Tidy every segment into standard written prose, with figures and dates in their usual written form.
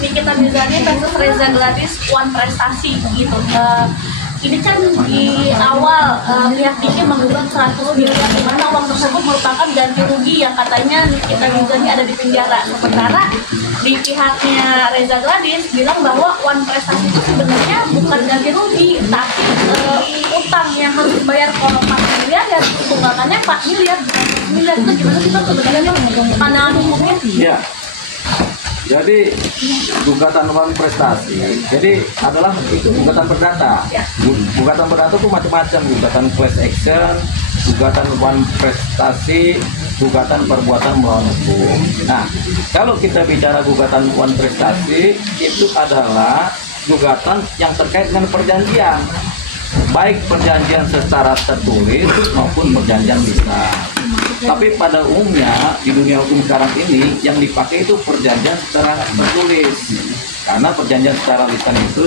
Nikita Mirzani versus Reza Gladys One Prestasi gitu. Ini kan di awal pihak Diki menggugat 100 miliar, di mana uang tersebut merupakan ganti rugi yang katanya Nikita Mirzani ada di penjara. Sementara di pihaknya Reza Gladys bilang bahwa One Prestasi itu sebenarnya bukan ganti rugi, tapi utang yang harus dibayar kalau 4 miliar ya tunggakannya 4 miliar, 4 miliar itu gimana sih Pak sebenarnya pandangan hukumnya? Ya. Jadi gugatan One Prestasi, jadi adalah itu gugatan perdata. Gugatan perdata itu macam-macam, gugatan class action, gugatan One Prestasi, gugatan perbuatan melawan hukum. Nah, kalau kita bicara gugatan One Prestasi, itu adalah gugatan yang terkait dengan perjanjian, baik perjanjian secara tertulis maupun perjanjian lisan. Tapi pada umumnya di dunia hukum sekarang ini yang dipakai itu perjanjian secara tertulis, karena perjanjian secara lisan itu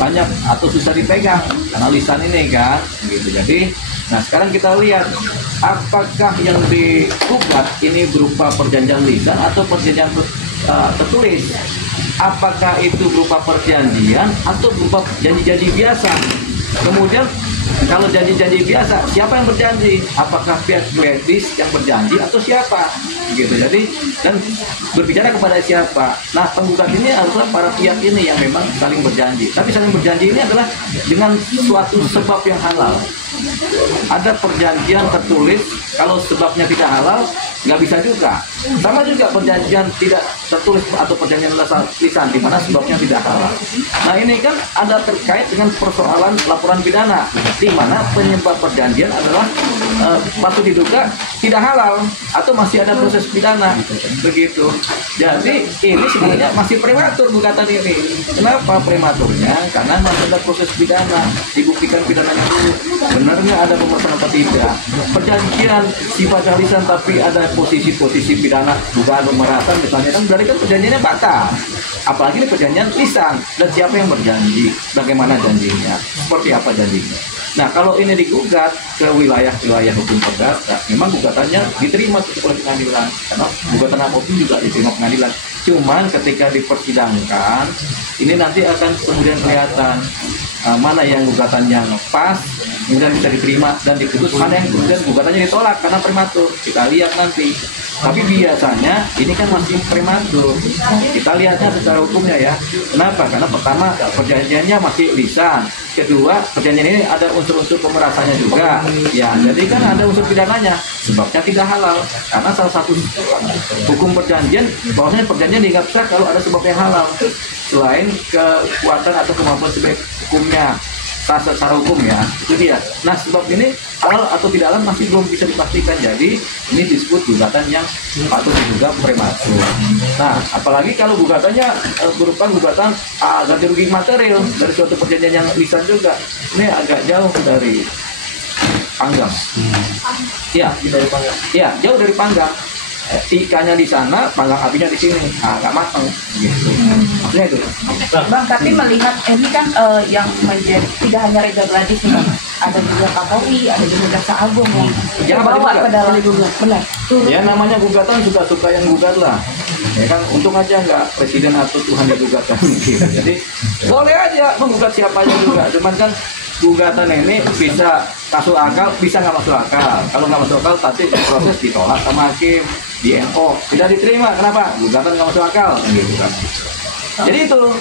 banyak atau susah dipegang karena lisan ini kan gitu. Jadi nah sekarang kita lihat apakah yang digugat ini berupa perjanjian lisan atau perjanjian tertulis. Apakah itu berupa perjanjian atau berupa janji-janji biasa. Kemudian kalau janji-janji biasa, siapa yang berjanji? Apakah pihak Gladys yang berjanji atau siapa? Gitu. Jadi dan berbicara kepada siapa? Nah, penggugat ini adalah para pihak ini yang memang saling berjanji. Tapi saling berjanji ini adalah dengan suatu sebab yang halal. Ada perjanjian tertulis, kalau sebabnya tidak halal, nggak bisa juga. Sama juga perjanjian tidak tertulis atau perjanjian lisan, di mana sebabnya tidak halal. Nah ini kan ada terkait dengan persoalan laporan pidana, di mana penyebab perjanjian adalah patut diduga tidak halal atau masih ada proses pidana, begitu. Jadi ini sebenarnya masih prematur gugatan ini. Kenapa prematurnya? Karena masih ada proses pidana, dibuktikan pidananya dulu. Benarnya ada pemersaan atau tidak? Perjanjian sifatnya lisan tapi ada posisi-posisi pidana dugaan pemerasan misalnya, kan berarti kan perjanjiannya batal. Apalagi ini perjanjian lisan, dan siapa yang berjanji, bagaimana janjinya, seperti apa janjinya. Nah kalau ini digugat ke wilayah hukum perdata, memang gugatannya diterima oleh pengadilan, karena gugatan apapun juga diterima pengadilan. Cuman ketika dipersidangkan, ini nanti akan kemudian kelihatan mana yang gugatan yang pas, kemudian bisa diterima dan diputus, mana yang kemudian gugatannya ditolak karena prematur. Kita lihat nanti. Tapi biasanya ini kan masih prematur. Kita lihatnya secara hukumnya ya. Kenapa? Karena pertama perjanjiannya masih lisan. Kedua, perjanjian ini ada unsur-unsur pemerasannya juga. Ya, jadi kan ada unsur pidananya. Sebabnya tidak halal. Karena salah satu hukum perjanjian, bahwasanya perjanjian dianggap sah kalau ada sebab yang halal. Selain kekuatan atau kemampuan sebagai hukumnya. Secara hukum ya, itu dia. Nah sebab ini halal atau tidak halal masih belum bisa dipastikan. Jadi ini disebut gugatan yang patut diduga prematur. Nah apalagi kalau gugatannya berupa gugatan ganti rugi material dari suatu perjanjian yang lisan juga, ini agak jauh dari panggang. Ya, dari panggang. Ya, jauh dari panggang. Ikannya di sana, panggang apinya di sini, nggak matang gitu. Maksudnya itu. Bang, tapi melihat ini kan yang menjadi tidak hanya Reza Gladys nih, ada juga Kapolri, ada juga Jaksa Agung yang bawa ke dalam benar. Ya namanya gugatan suka yang gugat lah. Ya kan untung aja nggak presiden atau Tuhan digugatkan gitu. Jadi boleh aja menggugat siapa aja juga. Cuman kan gugatan ini bisa masuk akal, bisa nggak masuk akal. Kalau nggak masuk akal, pasti proses ditolak sama hakim di NO. Tidak diterima, kenapa? Gugatan nggak masuk akal, gitu kan.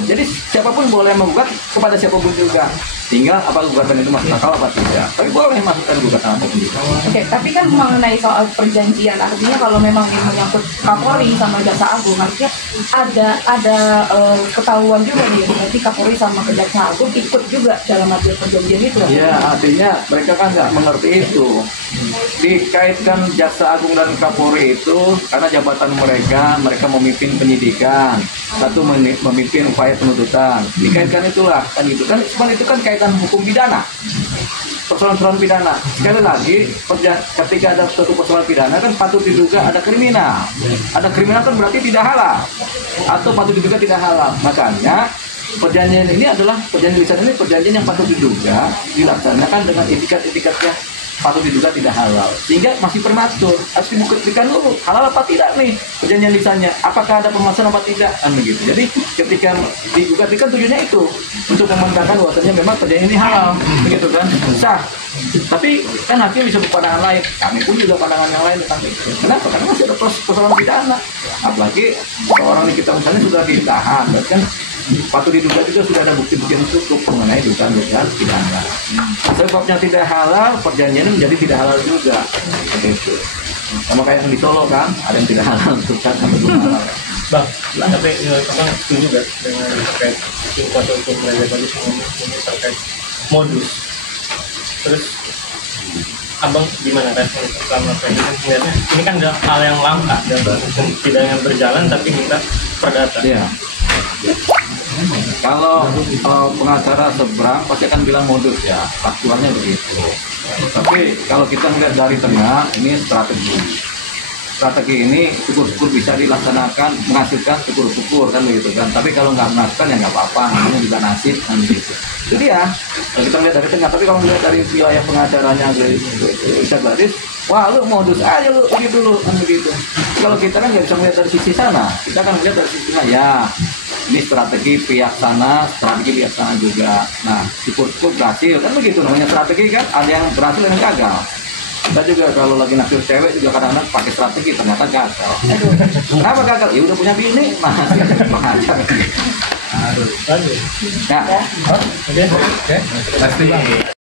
Jadi siapapun boleh menggugat kepada siapapun juga. Tinggal apa gugatan itu masuk akal apa tidak. Tapi boleh masukkan gugatan apapun juga. Oke, tapi kan mengenai soal perjanjian, artinya kalau memang ini menyangkut Kapolri sama Jaksa Agung, artinya ada ketahuan juga nih, berarti Kapolri sama Jaksa Agung ikut juga dalam arti perjanjian itu. Ya, artinya mereka kan nggak mengerti itu. Dikaitkan Jaksa Agung dan Kapolri itu karena jabatan mereka memimpin penyidikan, satu memimpin upaya penuntutan. Dikaitkan itulah kan gitu kan. Cuman itu kan kaitan hukum pidana, persoalan pidana. Sekali lagi, ketika ada suatu persoalan pidana kan patut diduga ada kriminal. Ada kriminal kan berarti tidak halal atau patut diduga tidak halal. Makanya perjanjian ini adalah perjanjian lisan ini perjanjian yang patut diduga dilaksanakan dengan etikat-etikatnya patut diduga tidak halal, sehingga masih prematur, harus dibuktikan dulu halal apa tidak nih perjanjian lisannya, apakah ada permasalahan apa tidak, kan begitu. Jadi ketika digugat kan tujuannya itu untuk memandangkan bahwasanya memang perjanjian ini halal, begitu kan, sah. Tapi kan hakim bisa berpandangan lain, kami pun juga pandangan yang lain tentang itu. Kenapa? Karena masih ada proses persoalan pidana, apalagi seorang di kita misalnya sudah ditahan, kan patut diduga juga sudah ada bukti-bukti yang cukup mengenai dugaan pidana. Sebabnya tidak halal, perjanjian ini menjadi tidak halal juga. Begitu. Sama kayak yang di Solo kan, ada yang tidak halal, kan sama belum halal. Bang, tapi abang setuju gak dengan terkait kuasa hukum Reza Gladys ini terkait modus? Terus abang gimana kan selama ini kan melihatnya ini kan adalah hal yang langka dan hukum tidak yang berjalan tapi kita perdata. Iya. Kalau pengacara seberang pasti akan bilang modus ya, aturannya begitu. Tapi kalau kita melihat dari tengah, ini strategi. Strategi ini syukur-syukur bisa dilaksanakan, menghasilkan syukur-syukur kan begitu kan. Tapi kalau nggak menghasilkan ya nggak apa-apa, namanya juga nasib kan begitu. Jadi ya, kalau kita melihat dari tengah. Tapi kalau melihat dari wilayah pengacaranya Reza Gladys, wah lu modus aja lu begitu dulu kan begitu. Kalau kita kan nggak bisa melihat dari sisi sana, kita akan melihat dari sisi sana ya. Ini strategi pihak sana juga. Nah, syukur-syukur berhasil kan begitu namanya strategi kan. Ada yang berhasil dan yang gagal. Kita juga kalau lagi naksir cewek juga kadang-kadang pakai strategi ternyata gagal. Kenapa gagal? Ya udah punya bini, mengajar. Aduh. Nah, Oke. Pasti